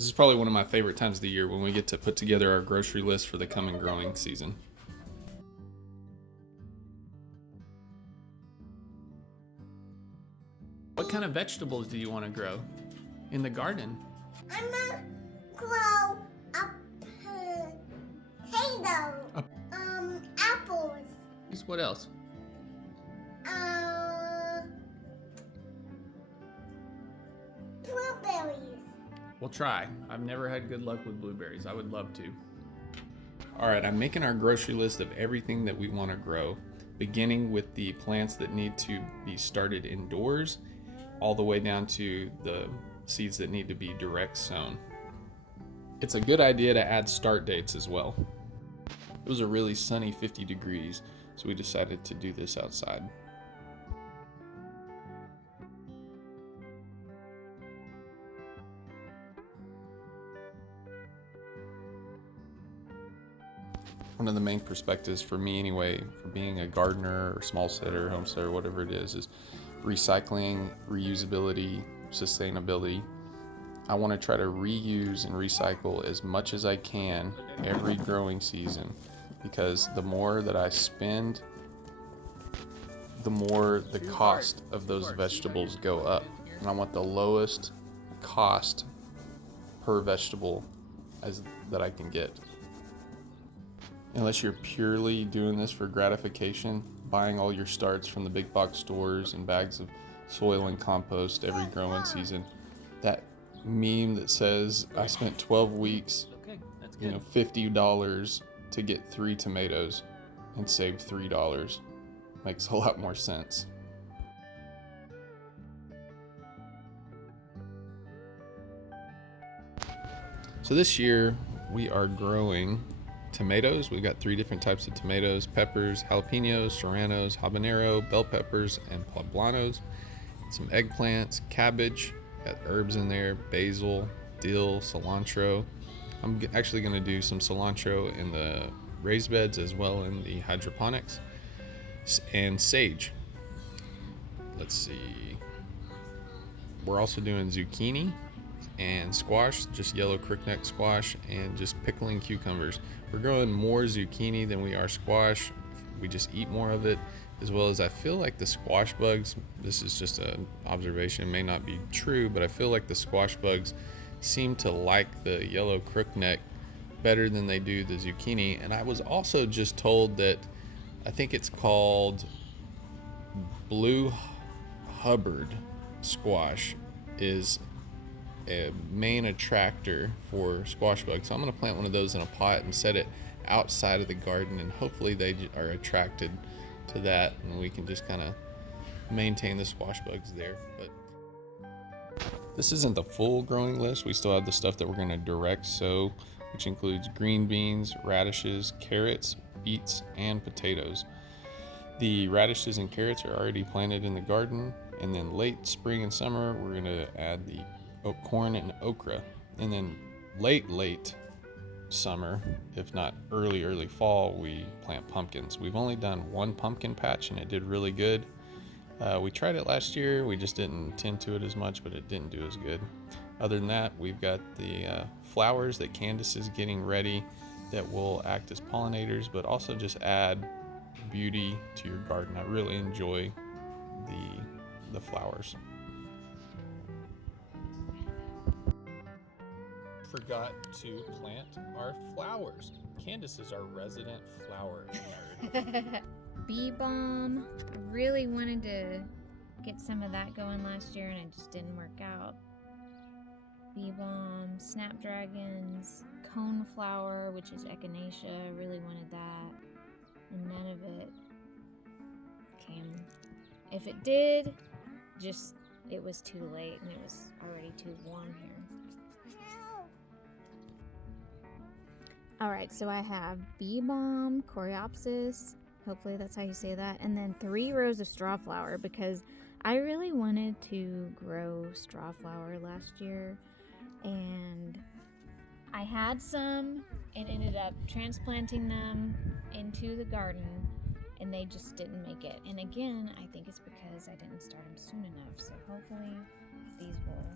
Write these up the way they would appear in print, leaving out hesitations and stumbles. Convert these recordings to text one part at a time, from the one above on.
This is probably one of my favorite times of the year when we get to put together our grocery list for the coming growing season. What kind of vegetables do you want to grow in the garden? I'm gonna grow a potato. Apples. What else? Blueberries. We'll try. I've never had good luck with blueberries. I would love to. All right, I'm making our grocery list of everything that we want to grow, beginning with the plants that need to be started indoors, all the way down to the seeds that need to be direct sown. It's a good idea to add start dates as well. It was a really sunny 50 degrees, so we decided to do this outside. One of the main perspectives for me anyway, for being a gardener or small setter, homesteader, whatever it is recycling, reusability, sustainability. I want to try to reuse and recycle as much as I can every growing season, because the more that I spend, the more the cost of those vegetables go up. And I want the lowest cost per vegetable that I can get. Unless you're purely doing this for gratification, buying all your starts from the big box stores and bags of soil and compost every growing season, that meme that says I spent 12 weeks, $50 to get 3 tomatoes and saved $3 makes a lot more sense. So this year we are growing tomatoes. We've got 3 different types of tomatoes: peppers, jalapenos, serranos, habanero, bell peppers, and poblanos. Some eggplants, cabbage, got herbs in there, basil, dill, cilantro. I'm actually going to do some cilantro in the raised beds as well in the hydroponics, and sage. Let's see. We're also doing zucchini and squash, just yellow crookneck squash, and just pickling cucumbers. We're growing more zucchini than we are squash. We just eat more of it, as well as I feel like the squash bugs, this is just an observation, may not be true, but I feel like the squash bugs seem to like the yellow crookneck better than they do the zucchini. And I was also just told that I think it's called blue Hubbard squash is a main attractor for squash bugs. So I'm going to plant one of those in a pot and set it outside of the garden, and hopefully they are attracted to that, and we can just kind of maintain the squash bugs there. But this isn't the full growing list. We still have the stuff that we're going to direct sow, which includes green beans, radishes, carrots, beets, and potatoes. The radishes and carrots are already planted in the garden, and then late spring and summer we're going to add the corn and okra, and then late summer, if not early fall, we plant pumpkins. We've only done 1 pumpkin patch and it did really good. We tried it last year, we just didn't tend to it as much, but it didn't do as good. Other than that, we've got the flowers that Candace is getting ready that will act as pollinators, but also just add beauty to your garden. I really enjoy the flowers. Forgot to plant our flowers. Candace is our resident flower nerd. Bee balm. I really wanted to get some of that going last year and it just didn't work out. Bee balm, snapdragons, coneflower, which is echinacea. I really wanted that, and none of it came. If it did, it was too late and it was already too warm here. Alright, so I have bee balm, coreopsis, hopefully that's how you say that, and then 3 rows of straw flower, because I really wanted to grow straw flower last year, and I had some and ended up transplanting them into the garden, and they just didn't make it. And again, I think it's because I didn't start them soon enough, so hopefully these will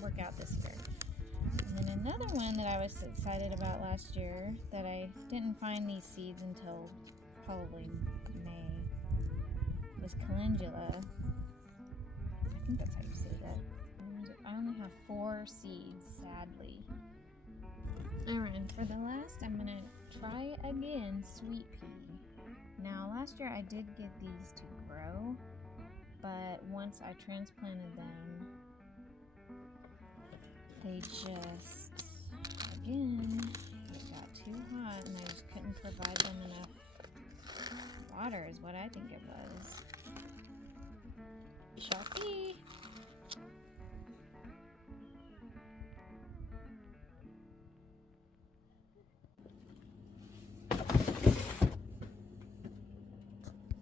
work out this year. And then another one that I was excited about last year that I didn't find these seeds until probably May was calendula. I think that's how you say that. And I only have 4 seeds, sadly. Alright, and for the last, I'm gonna try again sweet pea. Now, last year I did get these to grow, but once I transplanted them, they just, again, it got too hot and I just couldn't provide them enough water is what I think it was. We shall see.